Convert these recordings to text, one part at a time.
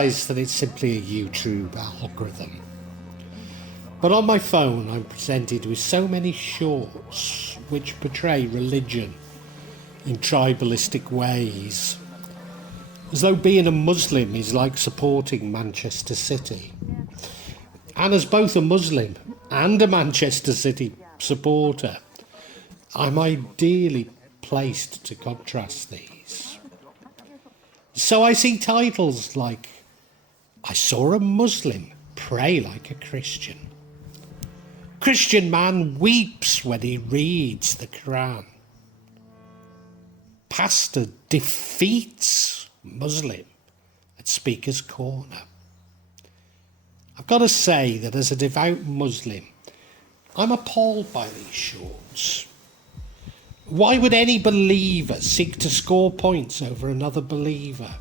realise that it's simply a YouTube algorithm. But on my phone I'm presented with so many shorts which portray religion in tribalistic ways, as though being a Muslim is like supporting Manchester City. And as both a Muslim and a Manchester City supporter, I'm ideally placed to contrast these. So I see titles like, "I saw a Muslim pray like a Christian," "Christian man weeps when he reads the Quran," "Pastor defeats Muslim at Speaker's Corner." I've got to say that as a devout Muslim, I'm appalled by these shorts. Why would any believer seek to score points over another believer?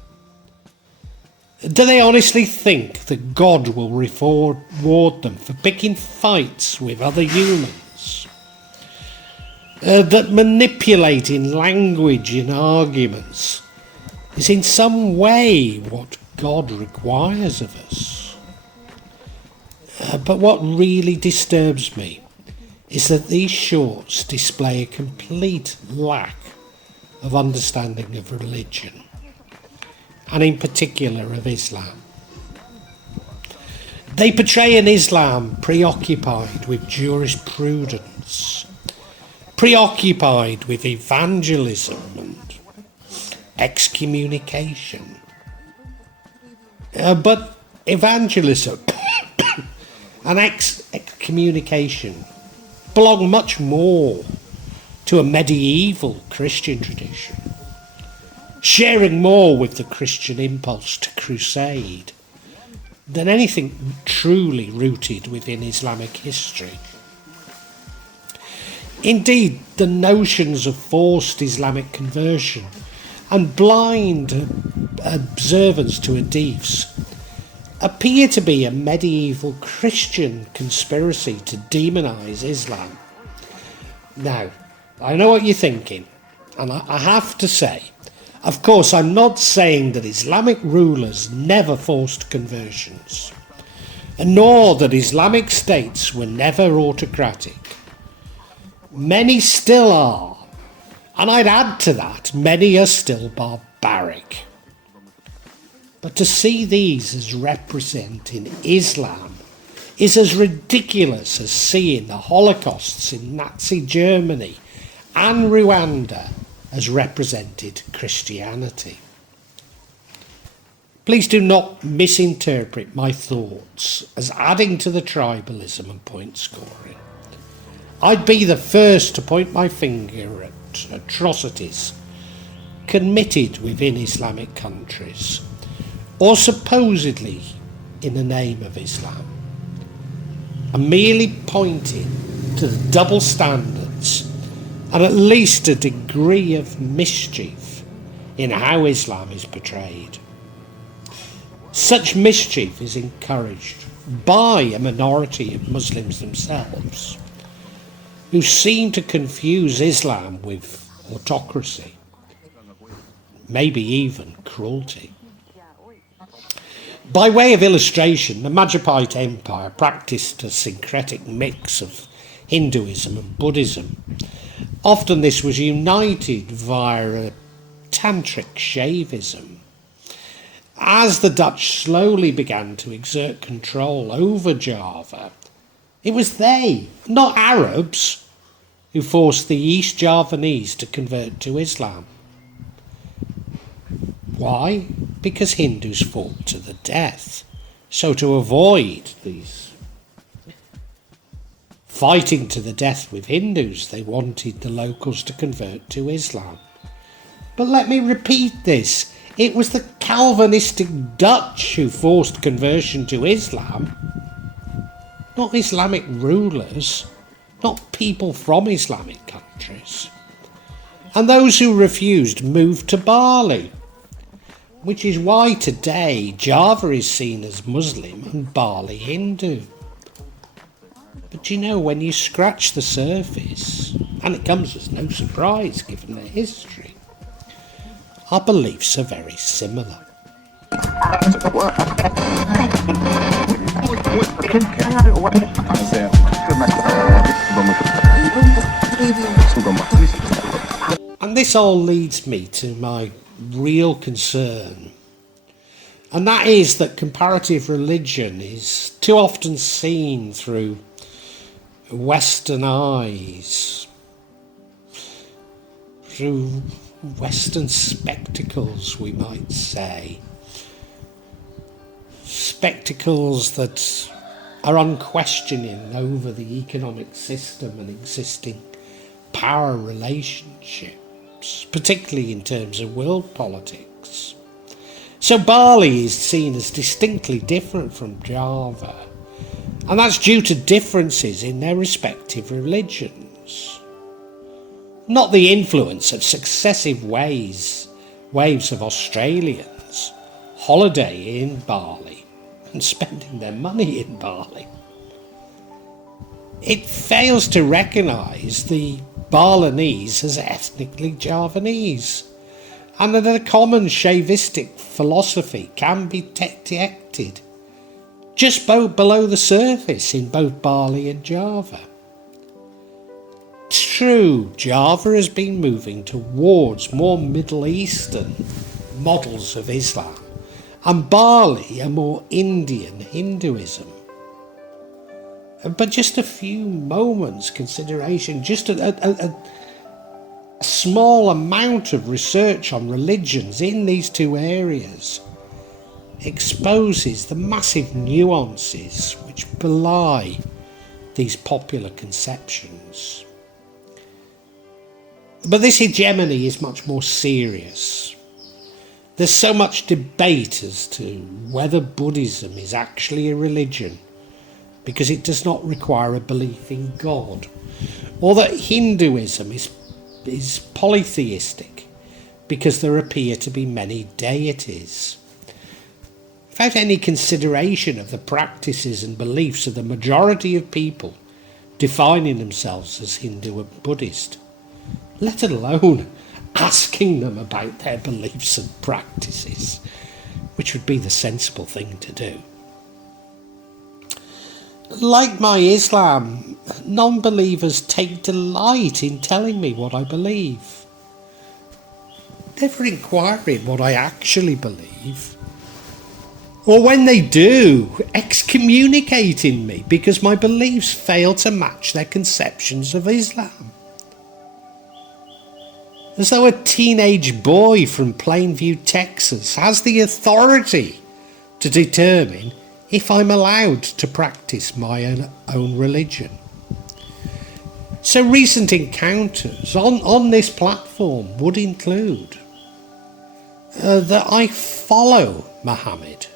Do they honestly think that God will reward them for picking fights with other humans? That manipulating language in arguments is in some way what God requires of us? But what really disturbs me is that these shorts display a complete lack of understanding of religion, and in particular of Islam. They portray an Islam preoccupied with jurisprudence, preoccupied with evangelism and excommunication. But evangelism and excommunication belong much more to a medieval Christian tradition, sharing more with the Christian impulse to crusade than anything truly rooted within Islamic history. Indeed, the notions of forced Islamic conversion and blind observance to Hadiths appear to be a medieval Christian conspiracy to demonize Islam. Now, I know what you're thinking, and I have to say, of course, I'm not saying that Islamic rulers never forced conversions, nor that Islamic states were never autocratic. Many still are, and I'd add to that, many are still barbaric. But to see these as representing Islam is as ridiculous as seeing the Holocausts in Nazi Germany and Rwanda as represented Christianity. Please do not misinterpret my thoughts as adding to the tribalism and point scoring. I'd be the first to point my finger at atrocities committed within Islamic countries, or supposedly in the name of Islam. I'm merely pointing to the double standards and at least a degree of mischief in how Islam is portrayed. Such mischief is encouraged by a minority of Muslims themselves, who seem to confuse Islam with autocracy, maybe even cruelty. By way of illustration, the Majapahit Empire practiced a syncretic mix of Hinduism and Buddhism. Often this was united via a tantric Shaivism. As the Dutch slowly began to exert control over Java, it was they, not Arabs, who forced the East Javanese to convert to Islam. Why? Because Hindus fought to the death. So to avoid these fighting to the death with Hindus, they wanted the locals to convert to Islam. But let me repeat this. It was the Calvinistic Dutch who forced conversion to Islam, not Islamic rulers, not people from Islamic countries. And those who refused moved to Bali, which is why today Java is seen as Muslim and Bali Hindu. But you know, when you scratch the surface, and it comes as no surprise given their history, our beliefs are very similar. And this all leads me to my real concern, and that is that comparative religion is too often seen through Western eyes, through Western spectacles, we might say. Spectacles that are unquestioning over the economic system and existing power relationships, particularly in terms of world politics. So Bali is seen as distinctly different from Java, and that's due to differences in their respective religions, not the influence of successive waves of Australians holidaying in Bali and spending their money in Bali. It fails to recognise the Balinese as ethnically Javanese, and that a common Shaivistic philosophy can be detected just below the surface in both Bali and Java. True, Java has been moving towards more Middle Eastern models of Islam, and Bali a more Indian Hinduism. But just a few moments consideration, just a small amount of research on religions in these two areas exposes the massive nuances which belie these popular conceptions. But this hegemony is much more serious. There's so much debate as to whether Buddhism is actually a religion, because it does not require a belief in God, or that Hinduism is polytheistic, because there appear to be many deities. Without any consideration of the practices and beliefs of the majority of people defining themselves as Hindu and Buddhist, let alone asking them about their beliefs and practices, which would be the sensible thing to do. Like my Islam, non-believers take delight in telling me what I believe, never inquiring what I actually believe, or when they do, excommunicating me because my beliefs fail to match their conceptions of Islam. As though a teenage boy from Plainview, Texas, has the authority to determine if I'm allowed to practice my own religion. So recent encounters on this platform would include that I follow Muhammad,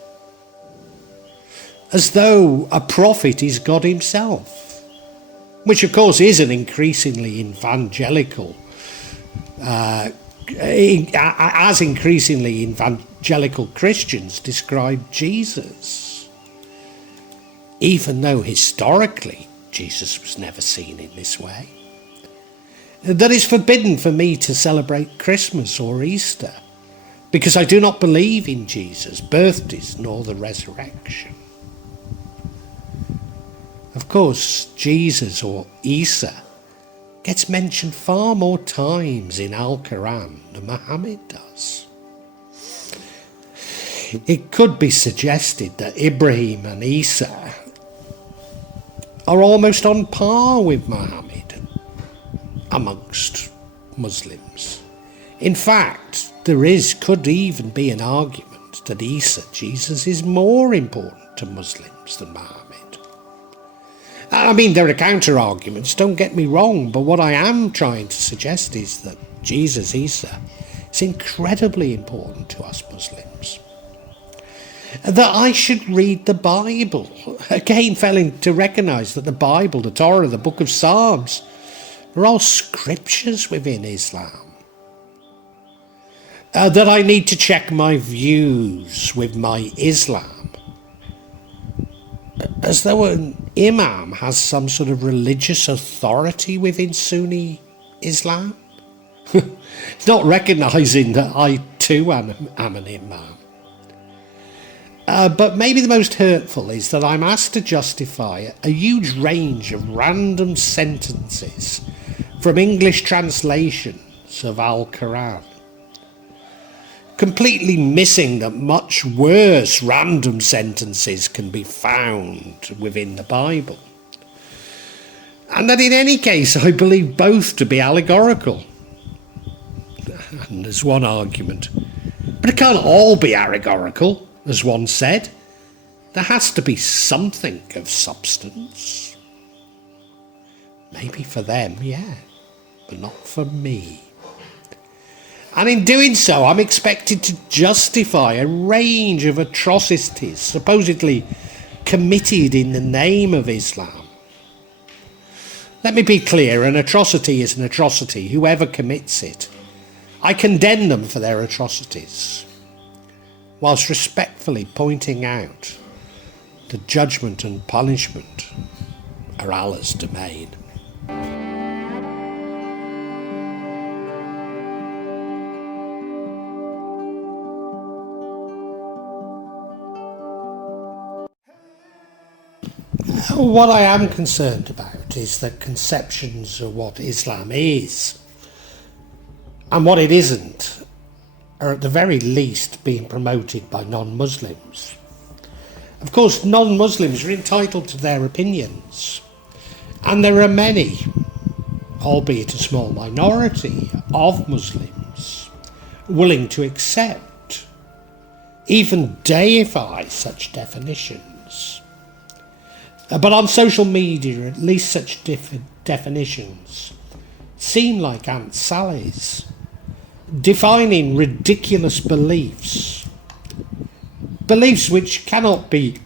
as though a prophet is God himself, which of course is an increasingly evangelical as increasingly evangelical Christians describe Jesus, even though historically Jesus was never seen in this way. That it's forbidden for me to celebrate Christmas or Easter, because I do not believe in Jesus' birthdays nor the resurrection. Of course, Jesus or Isa gets mentioned far more times in Al-Qu'ran than Muhammad does. It could be suggested that Ibrahim and Isa are almost on par with Muhammad amongst Muslims. In fact, could even be an argument that Isa, Jesus, is more important to Muslims than Muhammad. I mean, there are counter-arguments, don't get me wrong, but what I am trying to suggest is that Jesus, Isa, is incredibly important to us Muslims. That I should read the Bible, again failing to recognise that the Bible, the Torah, the Book of Psalms, are all scriptures within Islam. That I need to check my views with my Islam, as though an imam has some sort of religious authority within Sunni Islam, not recognising that I too am an imam. But maybe the most hurtful is that I'm asked to justify a huge range of random sentences from English translations of Al-Qu'ran, completely missing that much worse random sentences can be found within the Bible. And that in any case I believe both to be allegorical. And there's one argument. But it can't all be allegorical, as one said. There has to be something of substance. Maybe for them, yeah, but not for me. And in doing so, I'm expected to justify a range of atrocities supposedly committed in the name of Islam. Let me be clear, an atrocity is an atrocity, whoever commits it. I condemn them for their atrocities, whilst respectfully pointing out that judgment and punishment are Allah's domain. What I am concerned about is that conceptions of what Islam is and what it isn't are at the very least being promoted by non-Muslims. Of course, non-Muslims are entitled to their opinions, and there are many, albeit a small minority, of Muslims willing to accept, even deify such definitions. But on social media, at least such definitions seem like Aunt Sally's, defining ridiculous beliefs which cannot be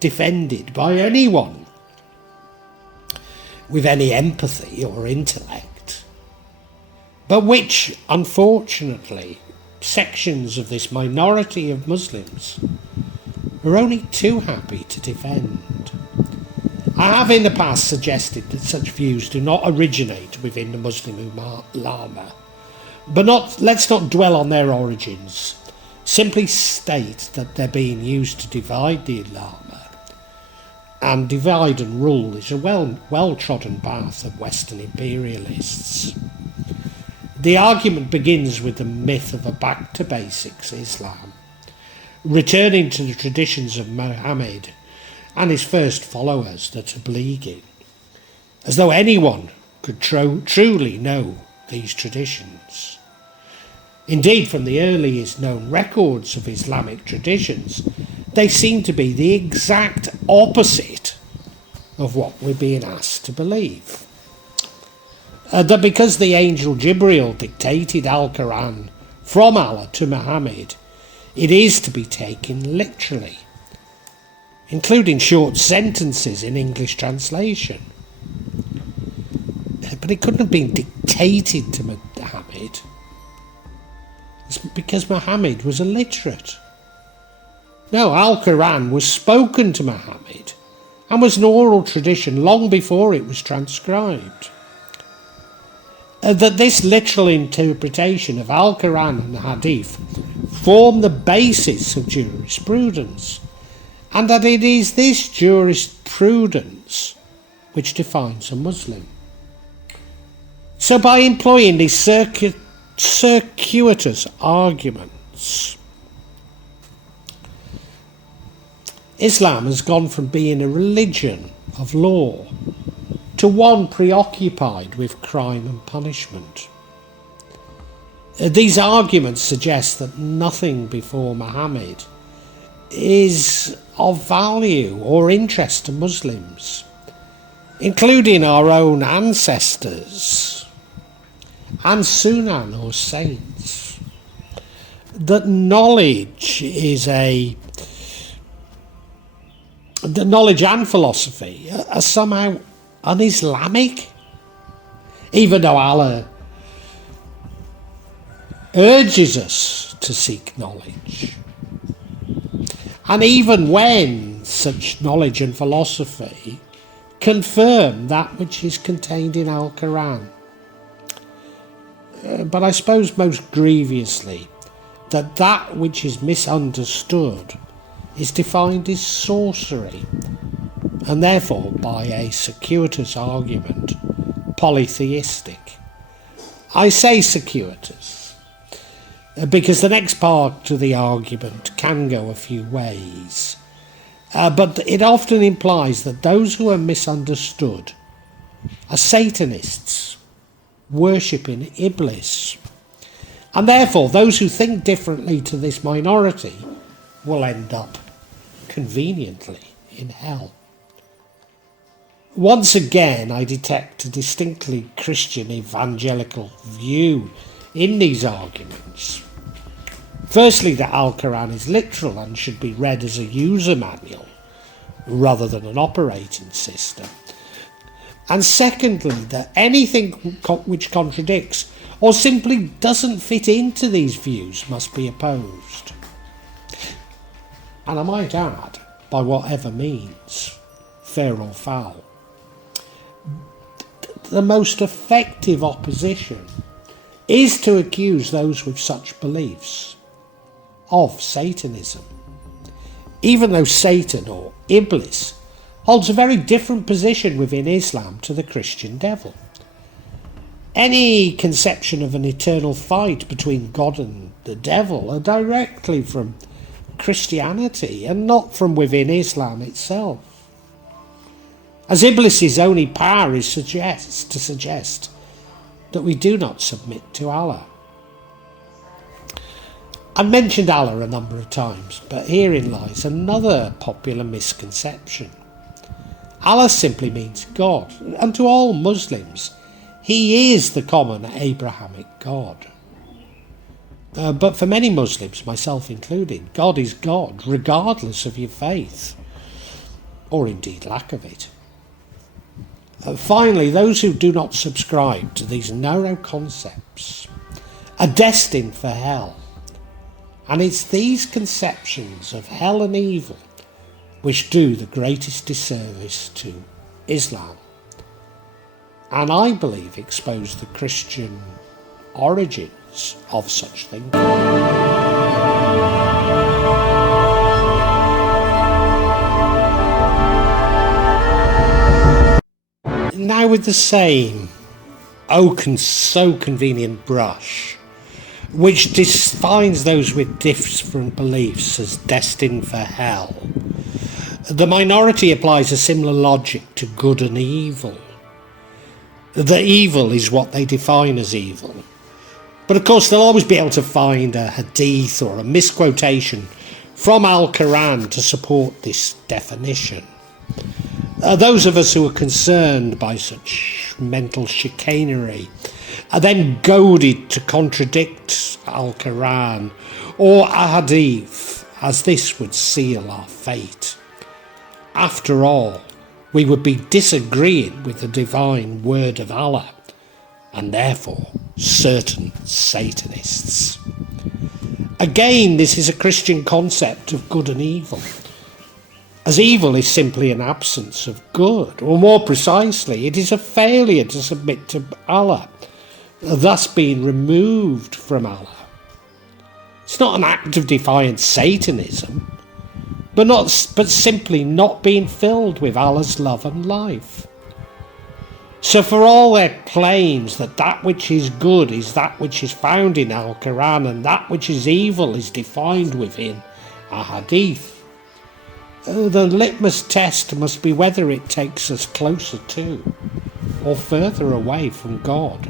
defended by anyone with any empathy or intellect, but which, unfortunately, sections of this minority of Muslims are only too happy to defend. I have in the past suggested that such views do not originate within the Muslim Ummah, but let's not dwell on their origins. Simply state that they're being used to divide the Ummah, and divide and rule is a well-trodden path of Western imperialists. The argument begins with the myth of a back-to-basics Islam, returning to the traditions of Muhammad and his first followers, the Tablighi, as though anyone could truly know these traditions. Indeed, from the earliest known records of Islamic traditions, they seem to be the exact opposite of what we're being asked to believe. That because the angel Jibreel dictated Al-Qu'ran from Allah to Muhammad, it is to be taken literally, including short sentences in English translation. But it couldn't have been dictated to Muhammad. It's because Muhammad was illiterate. No, Al-Qu'ran was spoken to Muhammad and was an oral tradition long before it was transcribed. That this literal interpretation of Al-Qu'ran and the Hadith form the basis of jurisprudence, and that it is this jurisprudence which defines a Muslim. So by employing these circuitous arguments, Islam has gone from being a religion of law to one preoccupied with crime and punishment. These arguments suggest that nothing before Muhammad is of value or interest to Muslims, including our own ancestors and Sunan or saints. That knowledge and philosophy are somehow un-Islamic, even though Allah urges us to seek knowledge. And even when such knowledge and philosophy confirm that which is contained in Al-Qu'ran. But I suppose most grievously that which is misunderstood is defined as sorcery, and therefore, by a circuitous argument, polytheistic. I say circuitous because the next part of the argument can go a few ways, but it often implies that those who are misunderstood are Satanists, worshipping Iblis, and therefore those who think differently to this minority will end up conveniently in hell. Once again, I detect a distinctly Christian evangelical view in these arguments. Firstly, that Al-Qu'ran is literal and should be read as a user manual rather than an operating system. And secondly, that anything which contradicts or simply doesn't fit into these views must be opposed. And I might add, by whatever means, fair or foul. The most effective opposition is to accuse those with such beliefs of Satanism, even though Satan or Iblis holds a very different position within Islam to the Christian devil. Any conception of an eternal fight between God and the devil are directly from Christianity and not from within Islam itself, as Iblis's only power is to suggest that we do not submit to Allah. I've mentioned Allah a number of times, but herein lies another popular misconception. Allah simply means God, and to all Muslims, He is the common Abrahamic God. But for many Muslims, myself included, God is God, regardless of your faith, or indeed lack of it. Finally, those who do not subscribe to these narrow concepts are destined for hell. And it's these conceptions of hell and evil which do the greatest disservice to Islam, and I believe expose the Christian origins of such thinking. Now, with the same so convenient brush, which defines those with different beliefs as destined for hell, the minority applies a similar logic to good and evil. The evil is what they define as evil. But of course they'll always be able to find a hadith or a misquotation from Al-Qu'ran to support this definition. Those of us who are concerned by such mental chicanery are then goaded to contradict Al-Qu'ran or a hadith, as this would seal our fate. After all, we would be disagreeing with the divine word of Allah, and therefore certain Satanists. Again, this is a Christian concept of good and evil, as evil is simply an absence of good, or more precisely, it is a failure to submit to Allah, thus being removed from Allah. It's not an act of defiant Satanism, but simply not being filled with Allah's love and life. So for all their claims that that which is good is that which is found in Al-Qu'ran and that which is evil is defined within a hadith, the litmus test must be whether it takes us closer to or further away from God.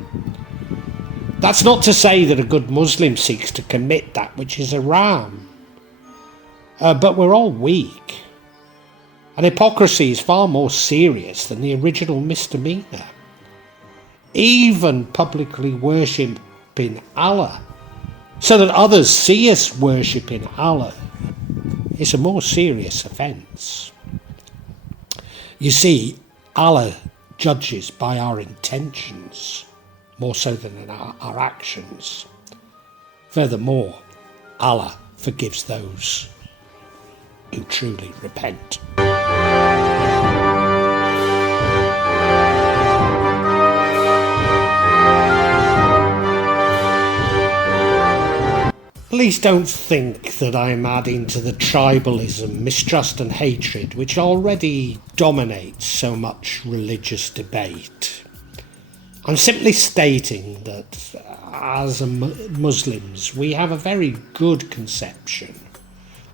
That's not to say that a good Muslim seeks to commit that which is haram, but we're all weak, and hypocrisy is far more serious than the original misdemeanor. Even publicly worshipping Allah so that others see us worshipping Allah is a more serious offence. You see, Allah judges by our intentions more so than in our actions. Furthermore, Allah forgives those who truly repent. Please don't think that I'm adding to the tribalism, mistrust and hatred which already dominates so much religious debate. I'm simply stating that as Muslims we have a very good conception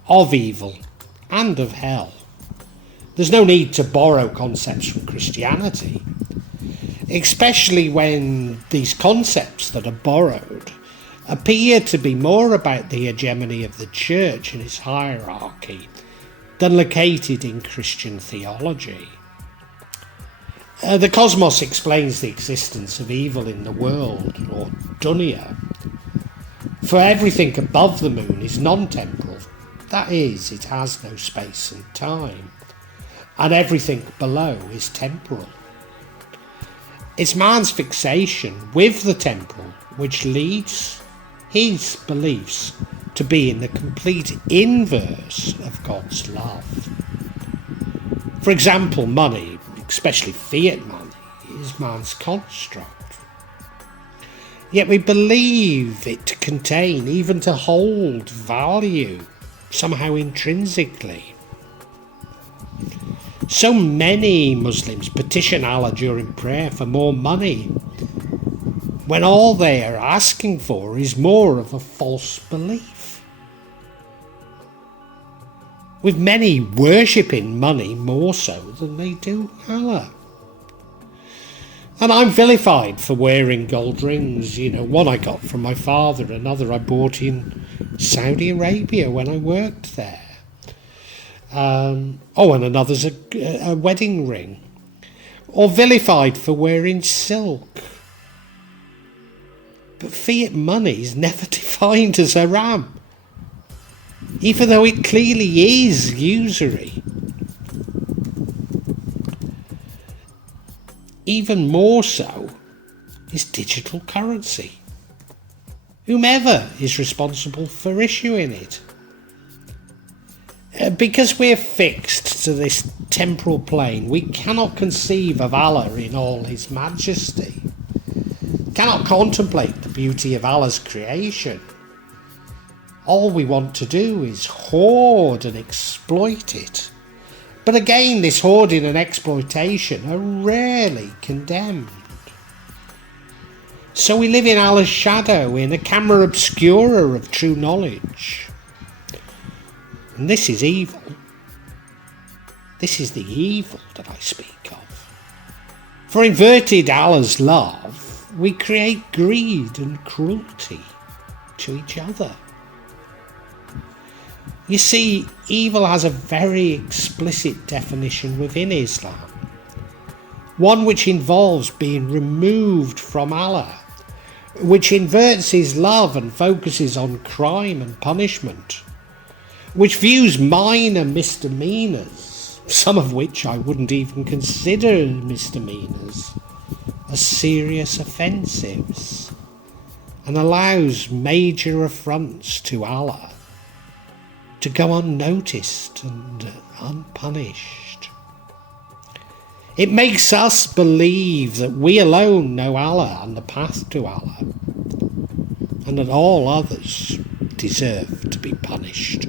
of evil and of hell. There's no need to borrow concepts from Christianity, especially when these concepts that are borrowed appear to be more about the hegemony of the church and its hierarchy than located in Christian theology. The cosmos explains the existence of evil in the world, or dunya. For everything above the moon is non-temporal, that is, it has no space and time, and everything below is temporal. It's man's fixation with the temporal which leads his beliefs to be in the complete inverse of God's love. For example, money, especially fiat money, is man's construct. Yet we believe it to contain, even to hold value, somehow intrinsically. So many Muslims petition Allah during prayer for more money, when all they are asking for is more of a false belief. With many worshipping money more so than they do Allah. And I'm vilified for wearing gold rings, one I got from my father, another I bought in Saudi Arabia when I worked there. And another's a wedding ring. Or vilified for wearing silk. But fiat money is never defined as haram, even though it clearly is usury. Even more so is digital currency, whomever is responsible for issuing it. Because we're fixed to this temporal plane, we cannot conceive of Allah in all his majesty, cannot contemplate the beauty of Allah's creation. All we want to do is hoard and exploit it. But again, this hoarding and exploitation are rarely condemned. So we live in Allah's shadow, in a camera obscura of true knowledge. And this is evil. This is the evil that I speak of. For inverted Allah's love, we create greed and cruelty to each other. You see, evil has a very explicit definition within Islam, one which involves being removed from Allah, which inverts his love and focuses on crime and punishment, which views minor misdemeanours, some of which I wouldn't even consider misdemeanours, as serious offensives, and allows major affronts to Allah to go unnoticed and unpunished. It makes us believe that we alone know Allah and the path to Allah, and that all others deserve to be punished.